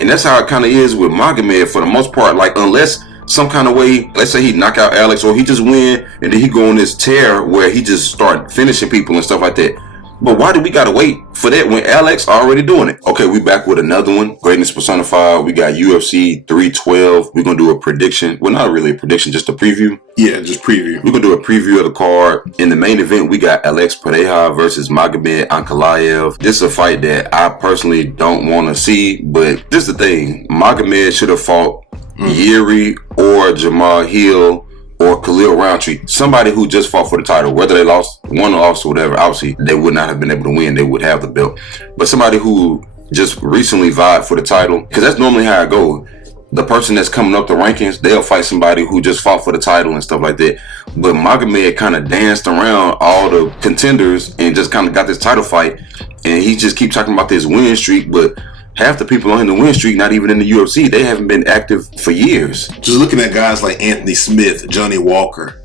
And that's how it kind of is with Magomed for the most part. Like, unless some kind of way, let's say he knock out Alex, or he just win, and then he go on this tear where he just start finishing people and stuff like that. But why do we gotta wait for that when Alex already doing it? Okay, we back with another one. Greatness Personified. We got UFC 312. We're gonna do a prediction. Well, not really a prediction, just a preview. Yeah, just preview. We're gonna do a preview of the card. In the main event, we got Pereira versus Magomed Ankalaev. This is a fight that I personally don't want to see, but this is the thing. Magomed should have fought Yuri or Jamal Hill or Khalil Roundtree, somebody who just fought for the title, whether they won or lost or whatever. Obviously, they would not have been able to win. They would have the belt. But somebody who just recently vied for the title, because that's normally how it goes. The person that's coming up the rankings, they'll fight somebody who just fought for the title and stuff like that. But Magomed kind of danced around all the contenders and just kind of got this title fight. And he just keep talking about this win streak, but half the people on the win streak, not even in the UFC, they haven't been active for years. Just looking at guys like Anthony Smith, Johnny Walker,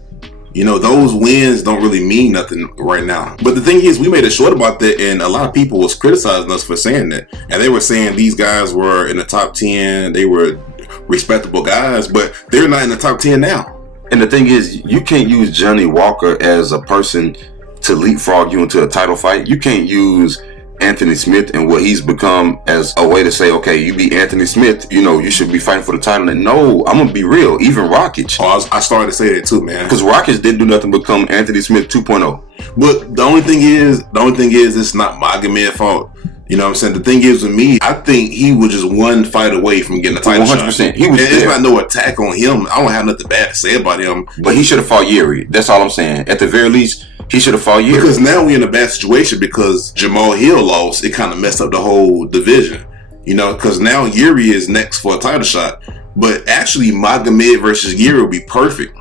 those wins don't really mean nothing right now. But the thing is, we made a short about that, and a lot of people was criticizing us for saying that. And they were saying these guys were in the top 10, they were respectable guys, but they're not in the top 10 now. And the thing is, you can't use Johnny Walker as a person to leapfrog you into a title fight. You can't use Anthony Smith and what he's become as a way to say, okay, you beat Anthony Smith, you should be fighting for the title. And no, I'm gonna be real. Even Rakic. Oh, I started to say that too, man. Because Rakic didn't do nothing but become Anthony Smith 2.0. But the only thing is, it's not Magomed's fault. You know what I'm saying? The thing is with me, I think he was just one fight away from getting a title 100%. shot. He was It's not no attack on him. I don't have nothing bad to say about him. But he should have fought Yuri. That's all I'm saying. At the very least, he should have fought Yuri. Because now we're in a bad situation because Jamal Hill lost. It kind of messed up the whole division. Because now Yuri is next for a title shot. But actually, Magomed versus Yuri would be perfect.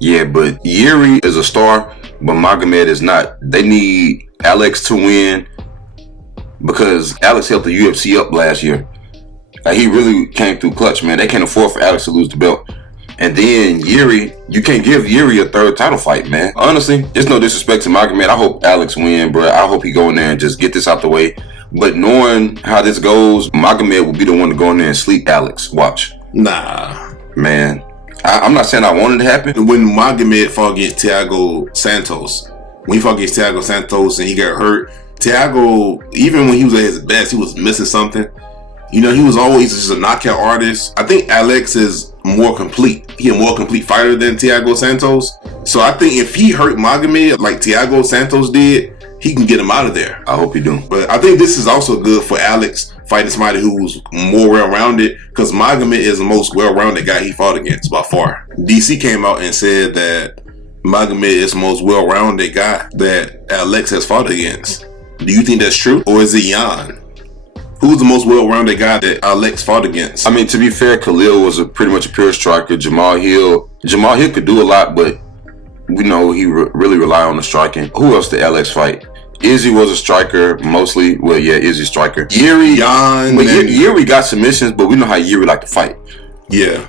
Yeah, but Yuri is a star, but Magomed is not. They need Alex to win because Alex helped the UFC up last year. He really came through clutch, man. They can't afford for Alex to lose the belt. And then Yuri, you can't give Yuri a third title fight, man. Honestly, there's no disrespect to Magomed. I hope Alex win, bro. I hope he go in there and just get this out the way. But knowing how this goes, Magomed will be the one to go in there and sleep Alex. Watch. Nah. Man, I'm not saying I want it to happen. When Magomed fought against Thiago Santos, when he fought against Thiago Santos and he got hurt, Thiago, even when he was at his best, he was missing something. He was always just a knockout artist. I think Alex is more complete. He's a more complete fighter than Thiago Santos. So I think if he hurt Magomed like Thiago Santos did, he can get him out of there. I hope he do. But I think this is also good for Alex fighting somebody who's more well-rounded, because Magomed is the most well-rounded guy he fought against by far. DC came out and said that Magomed is the most well-rounded guy that Alex has fought against. Do you think that's true? Or is it Jan? Who's the most well-rounded guy that Alex fought against? I mean, to be fair, Khalil was pretty much a pure striker. Jamal Hill could do a lot, but we know he really relied on the striking. Who else did Alex fight? Izzy was a striker mostly. Well, yeah, Izzy striker. Yuri got submissions, but we know how Yuri like to fight. Yeah.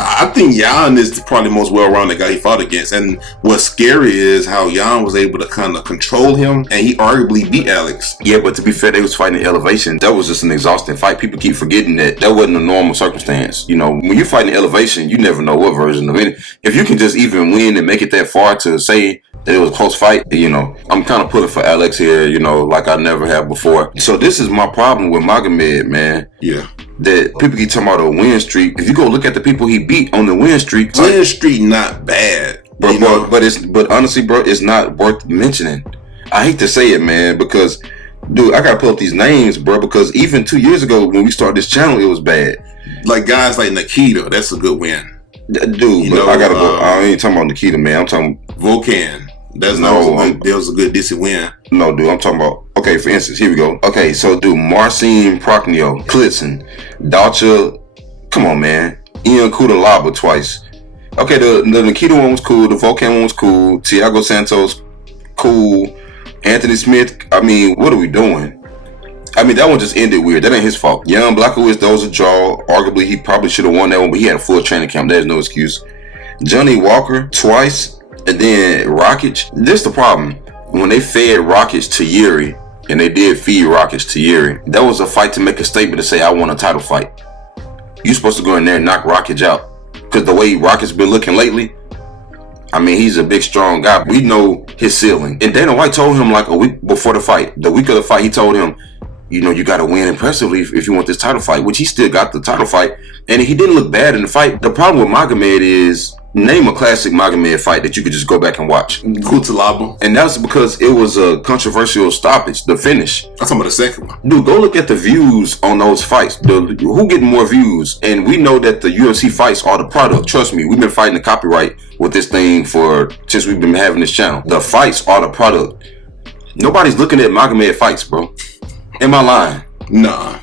I think Jan is probably the most well-rounded guy he fought against. And what's scary is how Jan was able to kind of control him, and he arguably beat Alex. Yeah, but to be fair, they was fighting elevation. That was just an exhausting fight. People keep forgetting that wasn't a normal circumstance. When you're fighting elevation, you never know what version of it. If you can just even win and make it that far to say that it was a close fight, I'm kind of pulling for Alex here, like I never have before. So this is my problem with Magomed, man. Yeah. That people keep talking about a win streak. If you go look at the people he beat on the win streak, not bad, bro. But honestly, bro, it's not worth mentioning. I hate to say it, man, because dude, I gotta pull up these names, bro. Because even 2 years ago when we started this channel, it was bad. Like guys like Nikita, that's a good win, dude. But I gotta go. I ain't talking about Nikita, man. I'm talking Volkan. That was a good decent win. No, dude, I'm talking about, okay, for instance, here we go. Okay, so dude, Marcin Prokhnio, Klitzen, Dacha, come on, man. Ian Kudalaba twice. Okay, the Nikita one was cool, the Volkan one was cool, Thiago Santos, cool, Anthony Smith, I mean, what are we doing? I mean, that one just ended weird. That ain't his fault. Jan Blachowicz, that was a draw. Arguably, he probably should have won that one, but he had a full training camp. There's no excuse. Johnny Walker, twice. And then Rakic, this is the problem. When they fed Rakic to Yuri, and they did feed rockets to Yuri. That was a fight to make a statement to say, I want a title fight. You're supposed to go in there and knock Rockets out. Because the way Rockets been looking lately, I mean, he's a big, strong guy. We know his ceiling. And Dana White told him like a week before the fight, the week of the fight, he told him, you know, you got to win impressively if you want this title fight, which he still got the title fight. And he didn't look bad in the fight. The problem with Magomed is, name a classic Magomed fight that you could just go back and watch. Kutalaba. And that's because it was a controversial stoppage, the finish. I'm talking about the second one. Dude, go look at the views on those fights. Who getting more views? And we know that the UFC fights are the product. Trust me, we've been fighting the copyright with this thing since we've been having this channel. The fights are the product. Nobody's looking at Magomed fights, bro. Am I lying? Nah.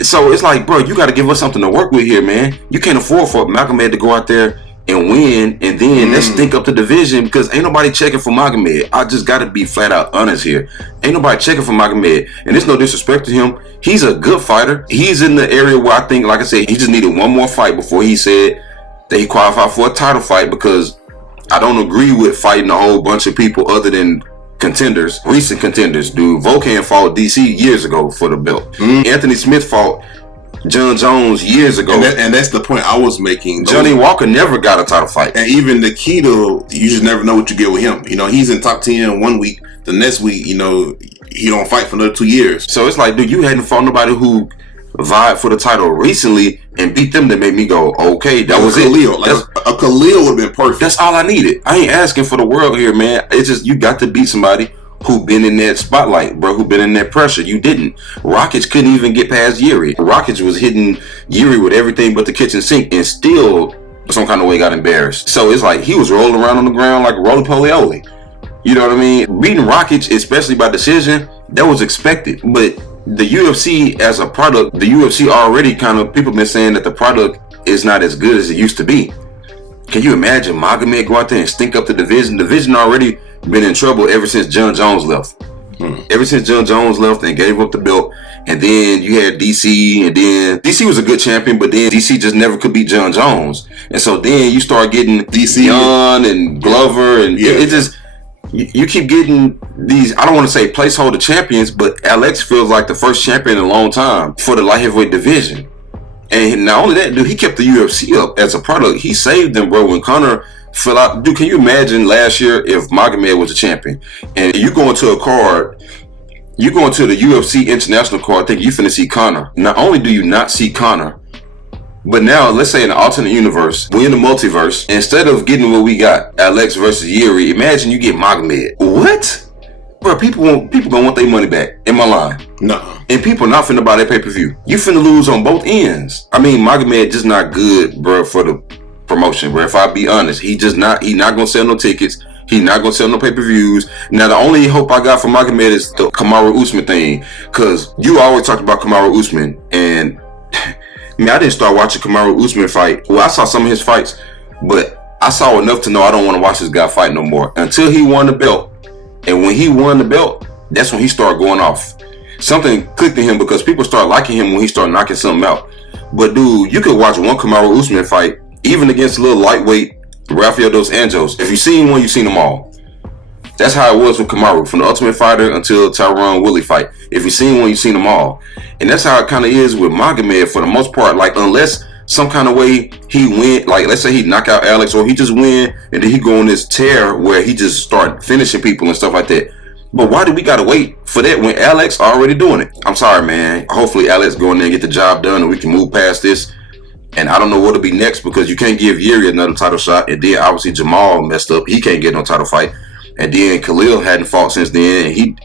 So it's like, bro, you got to give us something to work with here, man. You can't afford for Magomed to go out there and win, and then let's stink up the division, because ain't nobody checking for Magomed. I just got to be flat out honest here. Ain't nobody checking for Magomed, and there's no disrespect to him. He's a good fighter. He's in the area where I think, like I said, he just needed one more fight before he said that he qualified for a title fight, because I don't agree with fighting a whole bunch of people other than contenders, recent contenders. Dude, Volkan fought DC years ago for the belt. Anthony Smith fought John Jones years ago. And that's the point I was making. Johnny Walker never got a title fight. And even Nikita, you just never know what you get with him. You know, he's in top 10 one week. The next week, you know, he don't fight for another 2 years. So it's like, dude, you hadn't fought nobody who vied for the title recently and beat them to make me go, okay, that was Khalil. it. Like a Khalil would have been perfect. That's all I needed. I ain't asking for the world here, man. It's just, you got to beat somebody who been in that spotlight, bro, who been in that pressure. You didn't. Rockets couldn't even get past Yuri. Rockets was hitting Yuri with everything but the kitchen sink, and still some kind of way got embarrassed. So it's like he was rolling around on the ground like a roly-poly-oly. You know what I mean? Beating Rockets, especially by decision, that was expected. But the UFC as a product, the UFC already kind of, people been saying that the product is not as good as it used to be. Can you imagine Magomed go out there and stink up the division? The division already been in trouble ever since John Jones left. Ever since John Jones left and gave up the belt. And then you had DC, and then DC was a good champion, but then DC just never could beat John Jones. And so then you start getting DC, Young and Glover, and it just, you keep getting these, I don't want to say placeholder champions, but Alex feels like the first champion in a long time for the light heavyweight division. And not only that, dude, he kept the UFC up as a product. He saved them, bro. When Conor fell out, dude, can you imagine last year if Magomed was a champion and you go into a card, you go into the UFC international card, think you finna see Conor. Not only do you not see Conor, but now let's say in the alternate universe, we in the multiverse, instead of getting what we got, Alex versus Yuri, imagine you get Magomed. What? Bro, people gonna want their money back. Am I lying? No. And people not finna buy that pay-per-view. You finna lose on both ends. I mean, Magomed just not good, bro, for the promotion, bro. If I be honest, he not gonna sell no tickets. He not gonna sell no pay-per-views. Now, the only hope I got for Magomed is the Kamaru Usman thing, because you always talked about Kamaru Usman, and man, I didn't start watching Kamaru Usman fight. Well, I saw some of his fights, but I saw enough to know I don't want to watch this guy fight no more until he won the belt. And when he won the belt, that's when he started going off. Something clicked in him because people start liking him when he started knocking something out. But dude, you could watch one Kamaru Usman fight, even against a little lightweight Rafael dos Anjos. If you've seen one, you've seen them all. That's how it was with Kamaru, from the Ultimate Fighter until Tyron Woodley fight. If you've seen one, you've seen them all. And that's how it kind of is with Magomed for the most part. Like, unless some kind of way he win, like let's say he knock out Alex, or he just win and then he go on this tear where he just start finishing people and stuff like that. But why do we gotta wait for that when Alex already doing it? I'm sorry, man. Hopefully Alex go in there and get the job done and we can move past this. And I don't know what'll be next, because you can't give Yuri another title shot. And then obviously Jamal messed up. He can't get no title fight. And then Khalil hadn't fought since then. And he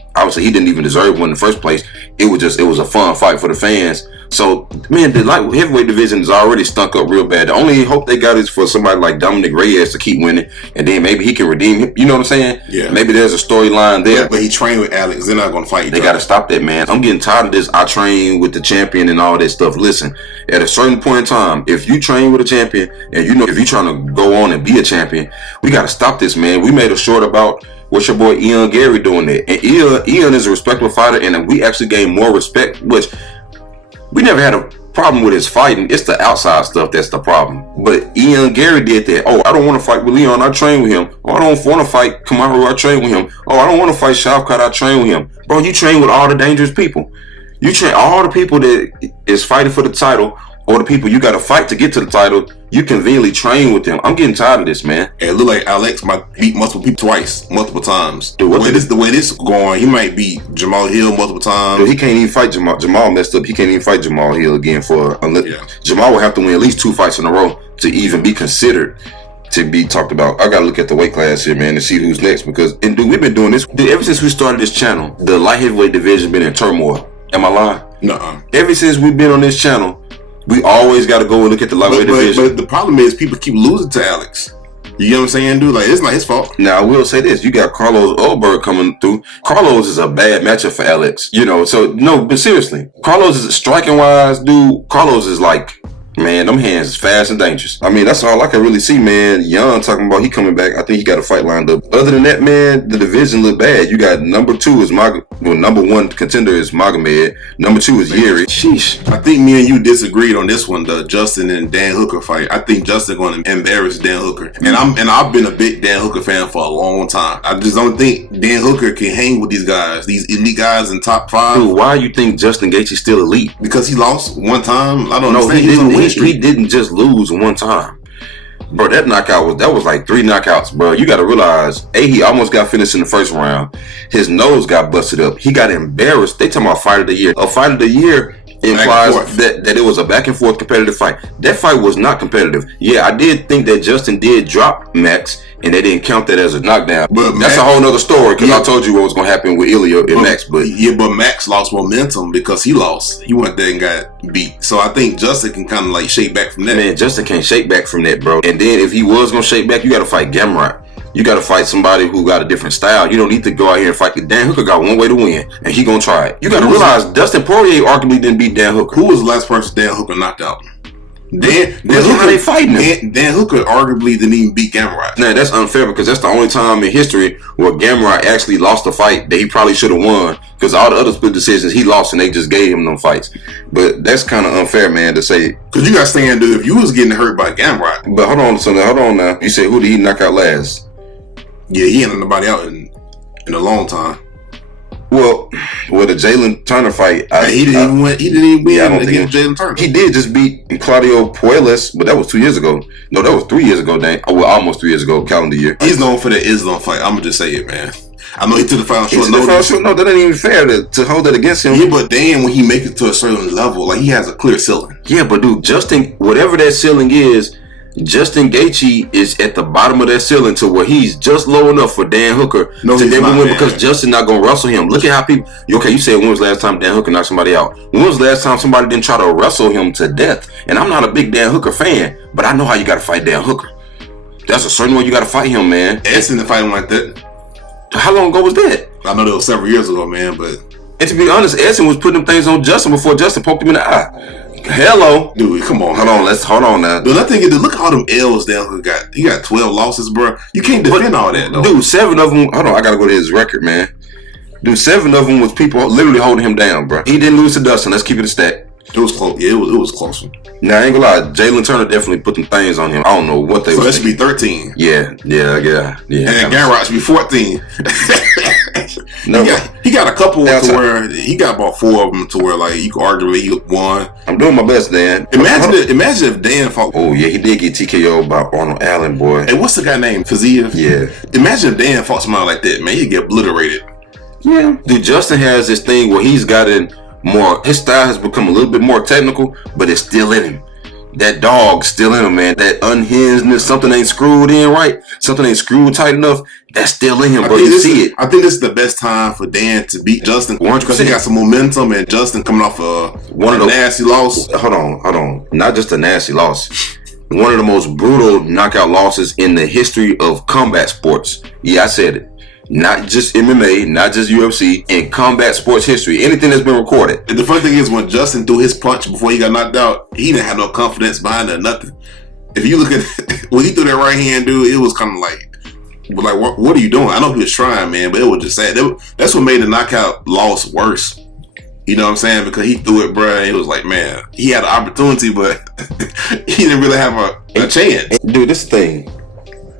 didn't even deserve one in the first place. It was a fun fight for the fans. So, man, the light heavyweight division is already stunk up real bad. The only hope they got is for somebody like Dominic Reyes to keep winning, and then maybe he can redeem him. You know what I'm saying? Yeah. Maybe there's a storyline there. But he trained with Alex. They're not going to fight each other. They got to stop that, man. I'm getting tired of this. I train with the champion and all that stuff. Listen, at a certain point in time, if you train with a champion, and you know if you're trying to go on and be a champion, we got to stop this, man. We made a short about what's your boy Ian Gary doing that. And Ian is a respectable fighter, and we actually gained more respect, which we never had problem with his fighting. It's the outside stuff that's the problem. But Ian Gary did that. Oh, I don't want to fight with Leon. I train with him. Oh, I don't want to fight Kamaru. I train with him. Oh, I don't want to fight Shavkat. I train with him. Bro, you train with all the dangerous people. You train all the people that is fighting for the title, or the people you got to fight to get to the title. You conveniently train with them. I'm getting tired of this, man. It look like Alex might beat multiple people twice, multiple times. Dude, the way this going, he might beat Jamal Hill multiple times. Dude, he can't even fight Jamal. Jamal messed up. He can't even fight Jamal Hill again Jamal will have to win at least 2 fights in a row to even be considered to be talked about. I gotta look at the weight class here, man, to see who's next. Because, and dude, we've been doing this ever since we started this channel. The light heavyweight division been in turmoil. Am I lying? Nuh-uh. Ever since we've been on this channel, we always got to go and look at the lightweight division. But the problem is people keep losing to Alex. You know what I'm saying, dude? Like, it's not his fault. Now, I will say this. You got Carlos Ulberg coming through. Carlos is a bad matchup for Alex. You know, so, no, but seriously. Carlos is striking-wise, dude. Carlos is like, man, them hands is fast and dangerous. I mean, that's all I can really see, man. Young talking about he coming back. I think he got a fight lined up. Other than that, man, the division look bad. You got number 2 is number 1 contender is Magomed. Number 2 is Yuri. Sheesh. I think me and you disagreed on this one, the Justin and Dan Hooker fight. I think Justin going to embarrass Dan Hooker. And I've been a big Dan Hooker fan for a long time. I just don't think Dan Hooker can hang with these guys, these elite guys in top 5. Dude, why you think Justin Gaethje is still elite? Because he lost one time. I don't know. He didn't just lose one time. Bro, that knockout was like 3 knockouts, bro. You got to realize, he almost got finished in the first round. His nose got busted up. He got embarrassed. They talking about fight of the year. A fight of the year implies that it was a back and forth competitive fight. That fight was not competitive. Yeah, I did think that Justin did drop Max, and they didn't count that as a knockdown. But that's a whole nother story, because I told you what was going to happen with Ilya and Max. But Max lost momentum because he lost. He went there and got beat. So I think Justin can kind of like shake back from that. Man, Justin can't shake back from that, bro. And then if he was going to shake back, you got to fight Gamrot. You got to fight somebody who got a different style. You don't need to go out here and fight. Dan Hooker got one way to win, and he gonna try it. You got to realize Dustin Poirier arguably didn't beat Dan Hooker. Who was the last person Dan Hooker knocked out? Dan Hooker, how they fighting him? Dan Hooker arguably didn't even beat Gamrot. Nah, that's unfair, because that's the only time in history where Gamrot actually lost a fight that he probably should have won, because all the other split decisions he lost and they just gave him them fights. But that's kind of unfair, man, to say. Because you got to stand, dude, if you was getting hurt by Gamrot. But hold on now. You said who did he knock out last? Yeah, he ain't nobody out in a long time. Well, the Jalen Turner fight, he didn't even win against Jalen Turner. He did just beat Claudio Puelles, but that was 2 years ago. No, that was 3 years ago, almost 3 years ago, calendar year. He's known for the Islam fight. I'm gonna just say it, man. I know he took the fight on short notice. No, that ain't even fair to hold that against him. Yeah, but then when he makes it to a certain level, like, he has a clear ceiling. Yeah, but dude, Justin, whatever that ceiling is, Justin Gaethje is at the bottom of that ceiling to where he's just low enough for Dan Hooker to never win, because Justin not gonna wrestle him. Look at how people. Okay, you said when was the last time Dan Hooker knocked somebody out? When was the last time somebody didn't try to wrestle him to death? And I'm not a big Dan Hooker fan, but I know how you got to fight Dan Hooker. That's a certain way you got to fight him, man. Edson didn't fight him like that. How long ago was that? I know that was several years ago, man. But and to be honest, Edson was putting them things on Justin before Justin poked him in the eye. Hello, dude, come on. Hold on now. Dude, I think look at all them L's Dan Hooker got. He got 12 losses, bro. You can't defend all that, though. Dude, 7 of them. Hold on, I gotta go to his record, man. Dude, 7 of them was people literally holding him down, bro. He didn't lose to Dustin. Let's keep it a stack. It was close. Yeah, it was close. Now, I ain't gonna lie. Jalen Turner definitely put them things on him. I don't know what they were. So that should be 13. Yeah. And Gamrot should be 14. No, he got a couple to where he got about 4 of them to where, like, you could arguably he won. I'm doing my best, Dan. Imagine if Dan fought. Oh yeah, he did get TKO'd by Arnold Allen, boy. And what's the guy named Fiziev? Yeah. Imagine if Dan fought somebody like that, man. He'd get obliterated. Yeah. Dude, Justin has this thing where he's gotten more. His style has become a little bit more technical, but it's still in him. That dog's still in him, man. That unhingedness, something ain't screwed in right, something ain't screwed tight enough. That's still in him, bro. You see it. I think this is the best time for Dan to beat Justin, 100%. Because he got some momentum, and Justin coming off one of the nasty loss. Hold on. Not just a nasty loss. One of the most brutal knockout losses in the history of combat sports. Yeah, I said it. Not just MMA, not just UFC, in combat sports history. Anything that's been recorded. And the funny thing is, when Justin threw his punch before he got knocked out, he didn't have no confidence behind it or nothing. If you look at when he threw that right hand, dude, it was kind of like what are you doing? I know he was trying, man, but it was just sad. That's what made the knockout loss worse. You know what I'm saying? Because he threw it, bruh. It was like, man, he had an opportunity, but he didn't really have a chance. Dude, this thing.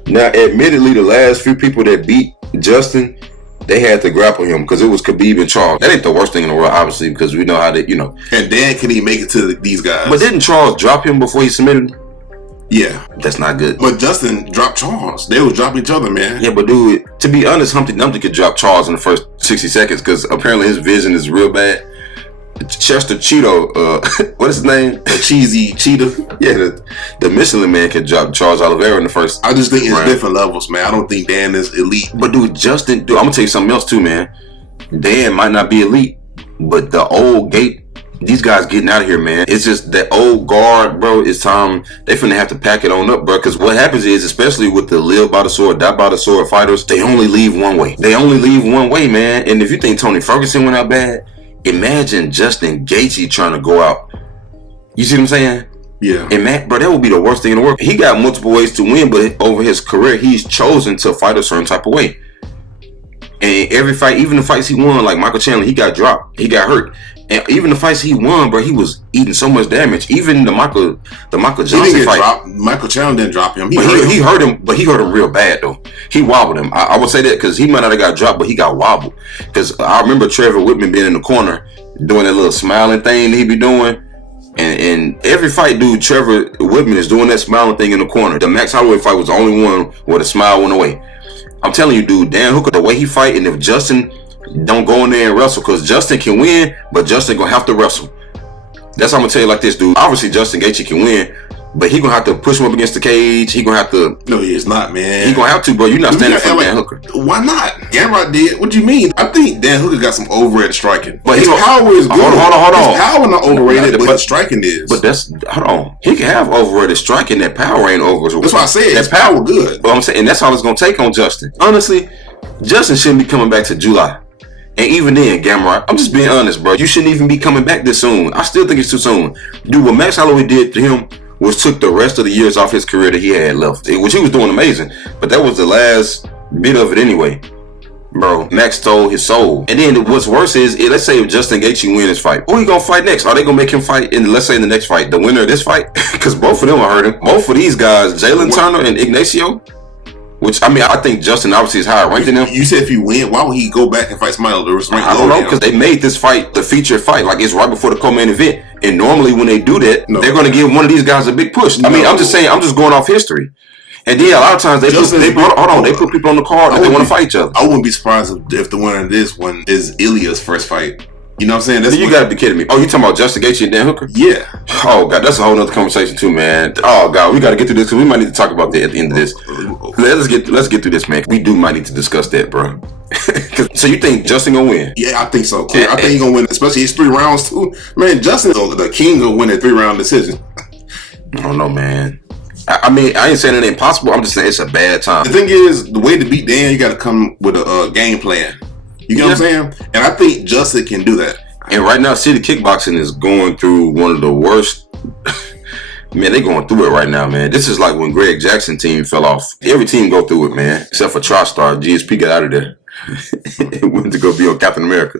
Now, admittedly, the last few people that beat Justin, they had to grapple him because it was Khabib and Charles. That ain't the worst thing in the world, obviously, because we know how they, And then can he make it to these guys? But didn't Charles drop him before he submitted him? Yeah. That's not good. But Justin dropped Charles. They was dropping each other, man. Yeah, but dude, to be honest, Humpty Dumpty could drop Charles in the first 60 seconds because apparently his vision is real bad. Chester Cheeto, what is his name? The cheesy cheetah. Yeah, the Michelin man could drop Charles Oliveira in the first. I just think it's round. different levels, man. I don't think Dan is elite. But dude, I'm gonna tell you something else too, man. Dan might not be elite, but the old gate, these guys getting out of here, man. It's just that old guard, bro. It's time they finna have to pack it on up, bro. Because what happens is, especially with the live by the sword, die by the sword fighters, they only leave one way. They only leave one way, man. And if you think Tony Ferguson went out bad, imagine Justin Gaethje trying to go out. You see what I'm saying? Yeah. And bro, that would be the worst thing in the world. He got multiple ways to win, but over his career, he's chosen to fight a certain type of way. And every fight, even the fights he won, like Michael Chandler, he got dropped. He got hurt. And even the fights he won, bro, he was eating so much damage. Even the Michael Johnson he didn't fight. Dropped. Michael Chandler didn't drop him. He hurt him, but he hurt him real bad, though. He wobbled him. I would say that because he might not have got dropped, but he got wobbled. Because I remember Trevor Whitman being in the corner doing that little smiling thing that he be doing. And every fight, dude, Trevor Whitman is doing that smiling thing in the corner. The Max Holloway fight was the only one where the smile went away. I'm telling you, dude, Dan Hooker, the way he fight, and if Justin don't go in there and wrestle, because Justin can win, but Justin gonna have to wrestle. That's how I'm gonna tell you like this, dude. Obviously, Justin Gaethje can win, but he gonna have to push him up against the cage. He gonna have to. No, he is not, man. He gonna have to, bro. You're not standing for Dan Hooker. Why not? Gamrot did. What do you mean? I think Dan Hooker got some overrated striking. But his power is good. Hold on. His power not overrated, but his striking is. But hold on. He can have overrated striking. That power ain't overrated. That's why I said his power good. But I'm saying, and that's all it's gonna take on Justin. Honestly, Justin shouldn't be coming back to July. And even then, Gamrot, I'm just being honest, bro. You shouldn't even be coming back this soon. I still think it's too soon. Dude, what Max Holloway did to him was took the rest of the years off his career that he had left, which he was doing amazing. But that was the last bit of it anyway. Bro, Max stole his soul. And then what's worse is, let's say if Justin Gaethje win his fight, who he gonna fight next? Are they gonna make him fight let's say in the next fight, the winner of this fight? Because both of them are hurting. Both of these guys, Jalen Turner and Ignacio, which, I mean, I think Justin obviously is higher ranked than him. You said if he win, why would he go back and fight somebody else? I don't know, because they made this fight the featured fight. Like, it's right before the co-main event. And normally when they do that, they're going to give one of these guys a big push. I mean, I'm just saying, I'm just going off history. And then a lot of times they put people on the card that they want to fight each other. I wouldn't be surprised if the winner of this one is Ilya's first fight. You know what I'm saying? You got to be kidding me. Oh, you talking about Justin Gaethje and Dan Hooker? Yeah. Oh, God, that's a whole nother conversation too, man. Oh, God, we got to get through this because we might need to talk about that at the end of this. Let's get through this, man. We might need to discuss that, bro. So you think Justin gonna win? Yeah, I think so. I think he's gonna win, especially his 3 rounds too. Man, Justin's the king of winning a 3-round decision. I don't know, man. I mean, I ain't saying it ain't possible. I'm just saying it's a bad time. The thing is, the way to beat Dan, you got to come with a game plan. You get what I'm saying? And I think Justin can do that. And right now, City Kickboxing is going through one of the worst. Man, they going through it right now, man. This is like when Greg Jackson team fell off. Every team go through it, man. Except for TriStar. GSP got out of there. Went to go be on Captain America.